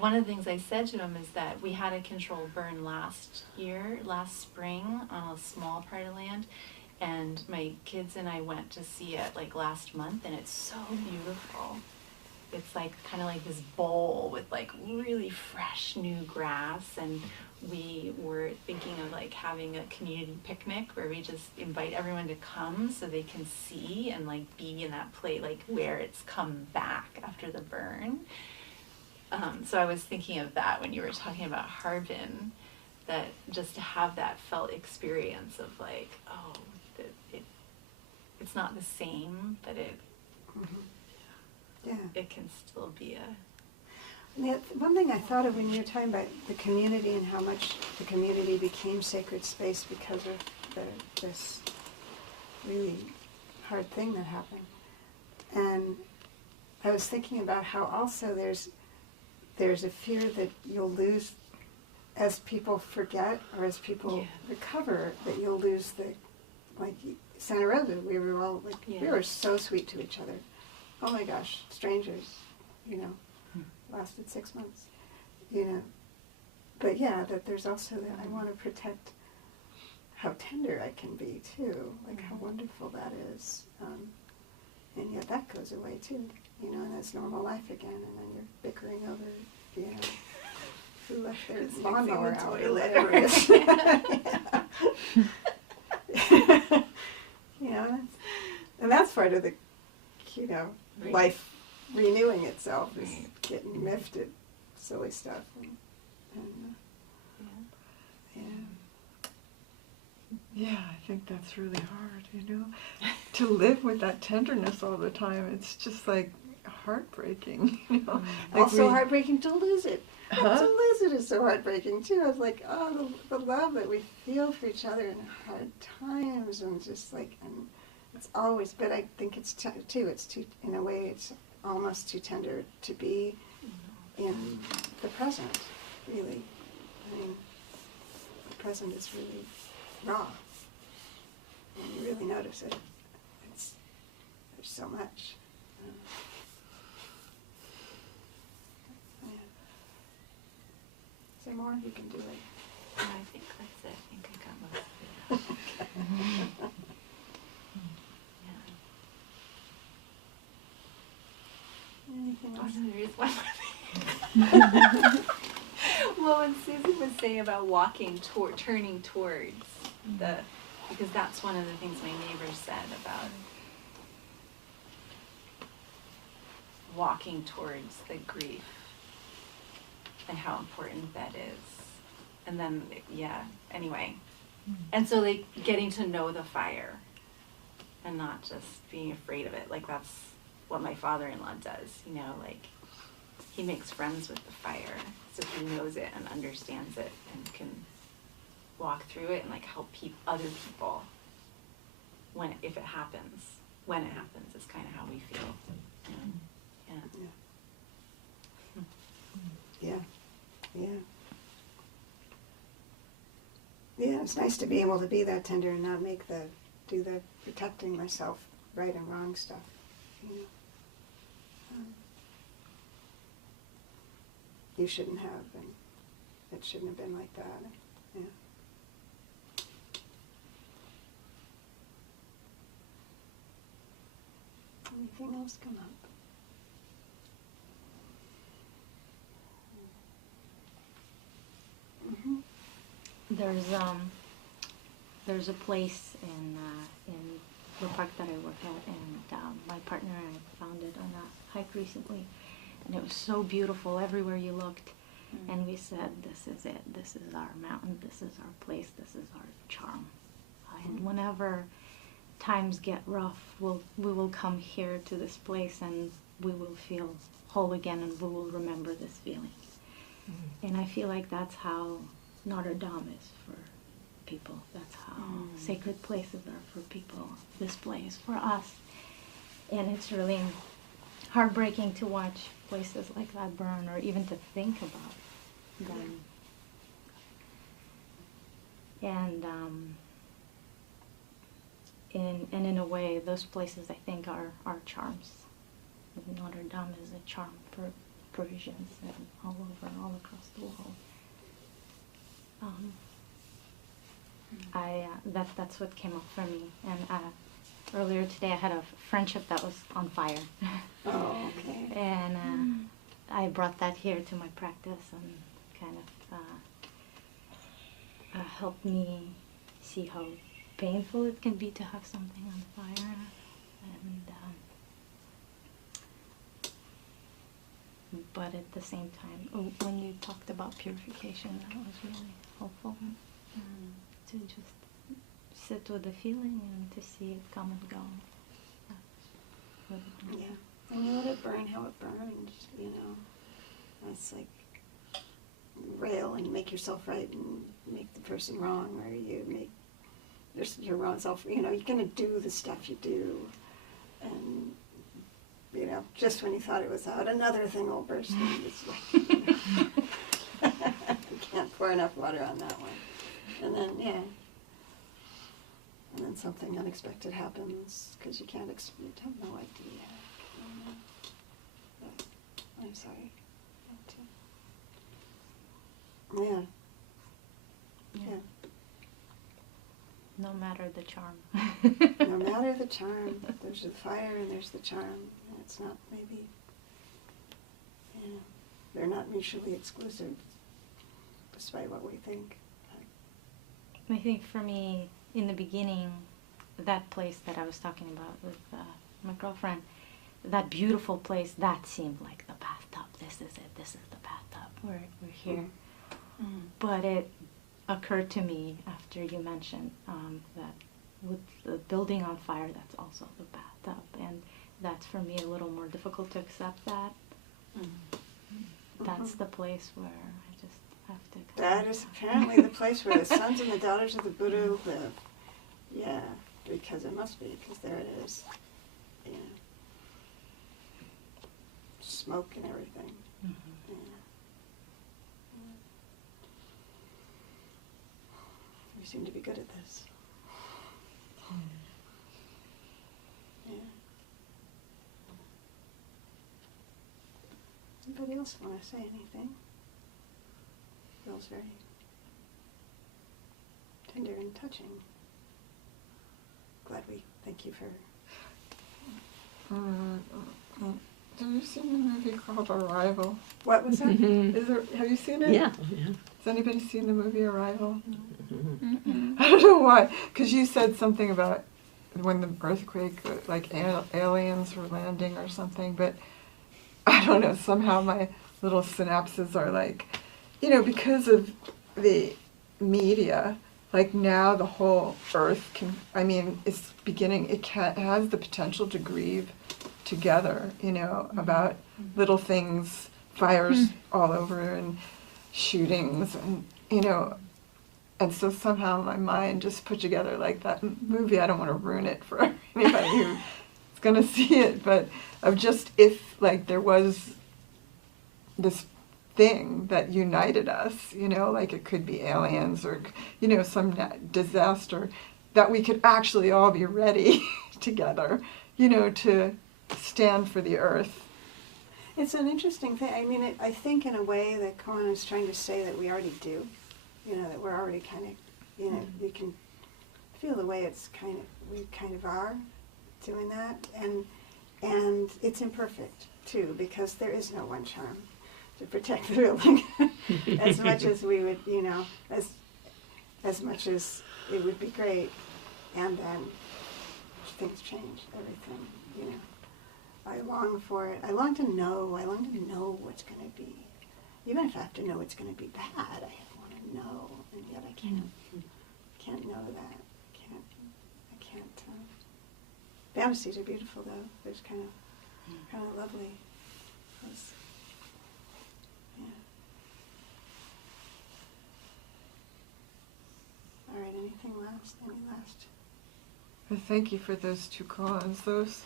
one of the things I said to him is that we had a controlled burn last spring on a small part of land, and my kids and I went to see it like last month, and it's so beautiful. It's like kind of like this bowl with like really fresh new grass, and we were thinking of like having a community picnic where we just invite everyone to come so they can see and like be in that place, like where it's come back after the burn. So I was thinking of that when you were talking about Harbin, that just to have that felt experience of like, oh, that it's not the same, but it can still be a. One thing I thought of when you were talking about the community and how much the community became sacred space because of this really hard thing that happened. And I was thinking about how also there's a fear that you'll lose, as people forget or as people recover, that you'll lose like Santa Rosa, we were all like, we were so sweet to each other. Oh my gosh, strangers, you know. Lasted 6 months, you know. But that there's also that I want to protect how tender I can be too, like how wonderful that is. And yet that goes away too, you know, and that's normal life again, and then you're bickering over, you know, who left their lawnmower out or whatever it is. You know, and that's part of the, you know, life renewing itself is getting miffed at silly stuff. Yeah, I think that's really hard, you know, to live with that tenderness all the time. It's just like heartbreaking, you know. Like also heartbreaking to lose it. To lose it is so heartbreaking too. I was like, oh, the love that we feel for each other in hard times, and just like, and it's always. But I think it's too. It's too. In a way, it's almost too tender to be in the present. Really, I mean, the present is really raw, and you really notice it. There's so much. Say more? You can do it. I think that's it. I think I got most of it. Anything else? There is one more thing. Well, when Susan was saying about turning towards because that's one of the things my neighbor said about walking towards the grief and how important that is. And then, anyway. And so, like, getting to know the fire and not just being afraid of it. Like, that's what my father-in-law does, you know, like, he makes friends with the fire, so he knows it and understands it and can walk through it and, like, help other people if it happens. When it happens is kind of how we feel. Yeah, it's nice to be able to be that tender and not do the protecting myself right and wrong stuff, you know. You shouldn't have, and it shouldn't have been like that. Yeah. Anything else come up? there's a place in the park that I work at, and my partner and I found it on a hike recently, and it was so beautiful everywhere you looked. And we said, this is it. This is our mountain. This is our place. This is our charm. And whenever times get rough, we will come here to this place, and we will feel whole again, and we will remember this feeling. And I feel like that's how Notre Dame is for people. That's how sacred places are for people. This place for us. And it's really heartbreaking to watch places like that burn, or even to think about them. And in a way, those places, I think, are charms. Notre Dame is a charm for Parisians and all across the world. That's what came up for me. And earlier today, I had a friendship that was on fire. Oh, okay. And I brought that here to my practice, and kind of helped me see how painful it can be to have something on fire. And but at the same time, when you talked about purification, that was really helpful. To just sit with the feeling and to see it come and go. Yeah, and you let it burn how it burns, you know. It's like rail and make yourself right and make the person wrong, or you make your wrong self, you know, you're going to do the stuff you do. And, you know, just when you thought it was out, another thing will burst. And it's like, you know, you can't pour enough water on that one. And then, yeah. And then something unexpected happens because you can't, you have no idea. But I'm sorry. Yeah. Yeah. No matter the charm. No matter the charm. There's the fire and there's the charm. And it's not maybe, yeah, they're not mutually exclusive, despite what we think. I think for me, in the beginning, that place that I was talking about with my girlfriend, that beautiful place, that seemed like the bathtub. This is it. This is the bathtub. We're here. But it occurred to me after you mentioned that with the building on fire, that's also the bathtub. And that's for me a little more difficult to accept that. That's the place where I just have to... That is apparently the place where the sons and the daughters of the Buddha live. Yeah, because it must be, because there it is. Yeah. Smoke and everything. Yeah. We seem to be good at this. Yeah. Anybody else want to say anything? Feels very tender and touching. Glad we thank you for... Have you seen the movie called Arrival? What was that? Have you seen it? Yeah. Has anybody seen the movie Arrival? I don't know why, because you said something about when the earthquake, like aliens were landing or something, but I don't know, somehow my little synapses are like, you know, because of the media, like now the whole earth can, I mean, it's beginning, it has the potential to grieve together, you know, about little things, fires all over and shootings and, you know, and so somehow my mind just put together like that movie. I don't want to ruin it for anybody who's going to see it, but of just if like there was this thing that united us, you know, like it could be aliens or, you know, some disaster, that we could actually all be ready together, you know, to stand for the earth. It's an interesting thing. I mean, I think in a way that Koan is trying to say that we already do. You know, that we're already kind of, you know, you can feel the way it's kind of, we kind of are doing that. And it's imperfect, too, because there is no one charm to protect the building as much as we would, you know, as as much as it would be great, and then things change, everything, you know. I long for it. I long to know what's going to be. Even if I have to know it's going to be bad, I want to know, and yet I can't know that. I can't. Fantasies are beautiful, though. There's kind of lovely. Yeah. All right. Anything last? Any last? Well, thank you for those 2 koans. Those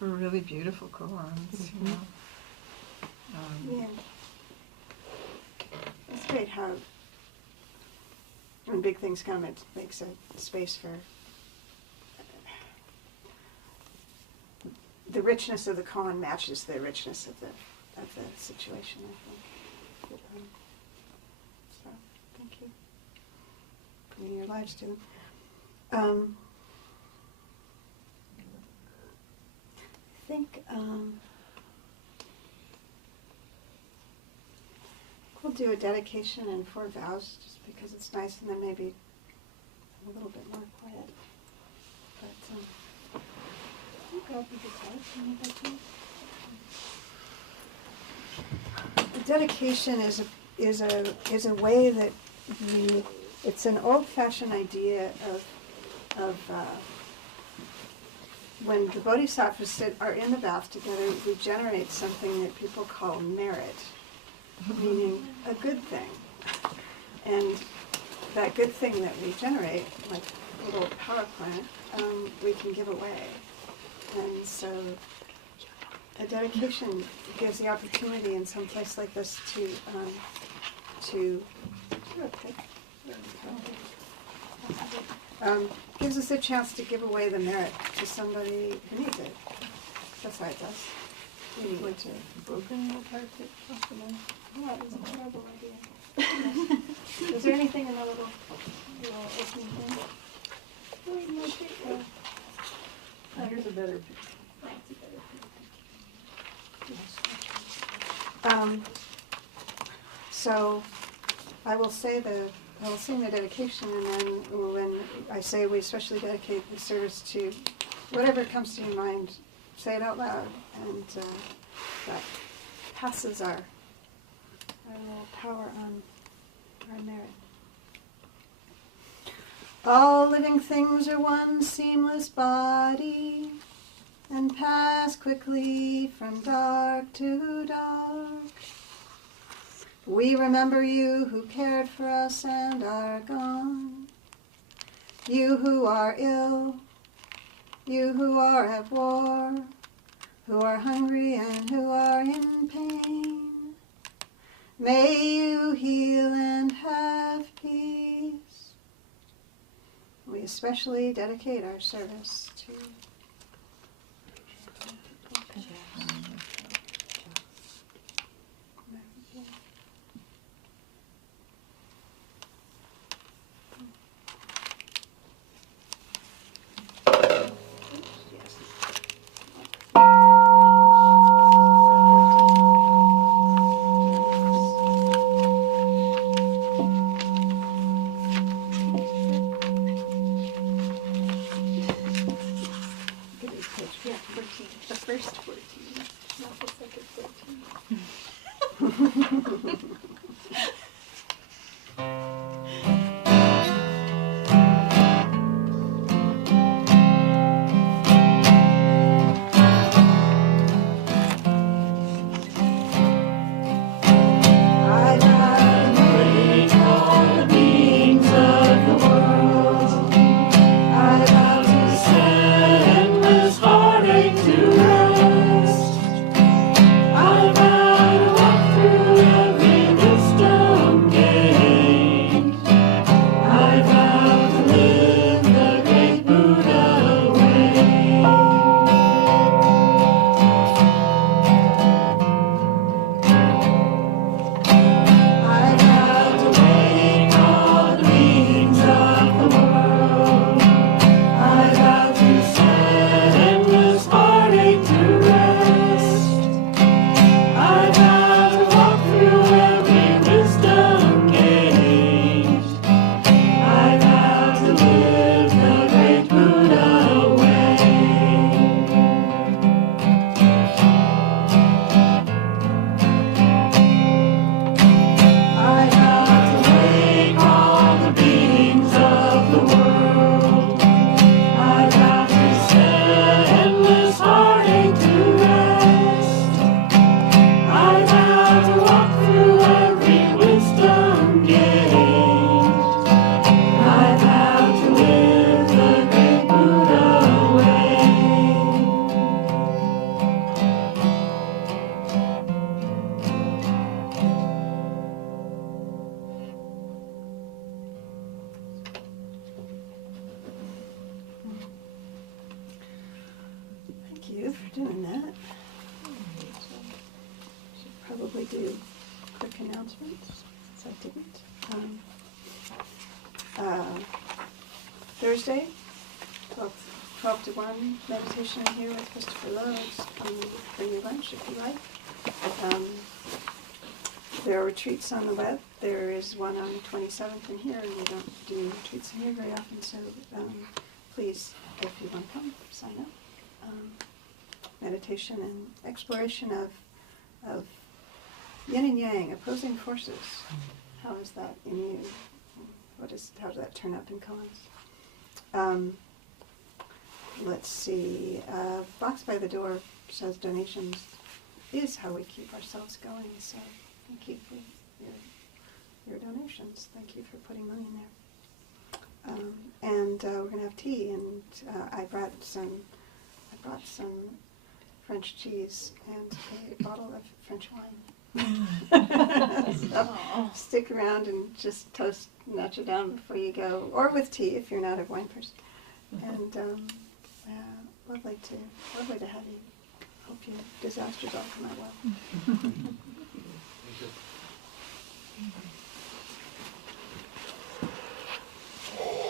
were really beautiful koans. You know. Yeah. It's great how when big things come, it makes a space for the richness of the koan matches the richness of the situation, I think. So, thank you for being your lives to them. I think we'll do a dedication and 4 vows, just because it's nice, and then maybe a little bit more quiet. But you grab the guitar, can you help me? The dedication is a way that it's an old-fashioned idea of when the Bodhisattvas are in the bath together, we generate something that people call merit, meaning a good thing. And that good thing that we generate, like a little power plant, we can give away. And so a dedication gives the opportunity in some place like this gives us a chance to give away the merit to somebody who needs it. That's how it does. You need to broken the carpet. Yeah, it was a terrible idea. Is there anything in the little opening thing? Here's a better picture. So I will sing the dedication, and then when I say we especially dedicate the service to whatever comes to your mind, say it out loud, and that passes our little power on our merit. All living things are one seamless body, and pass quickly from dark to dark. We remember you who cared for us and are gone. You who are ill, you who are at war, who are hungry and who are in pain. May you heal and have peace. We especially dedicate our service to the first 14, not the second 14. I vow to walk through every you for doing that. Should probably do quick announcements, since I didn't. Thursday, 12 to 1 meditation here with Christopher Lowe's. Bring your lunch if you like. There are retreats on the web. There is one on the 27th in here, and we don't do retreats in here very often, so please, if you want to come, sign up. Meditation and exploration of yin and yang, opposing forces. How is that in you? How does that turn up in Koans? Let's see. Box by the door says donations is how we keep ourselves going. So thank you for your donations. Thank you for putting money in there. And we're gonna have tea. And I brought some French cheese and a bottle of French wine. So stick around and just toast Notre Dame before you go, or with tea if you're not a wine person. And lovely to have you. Hope your disasters all come out well.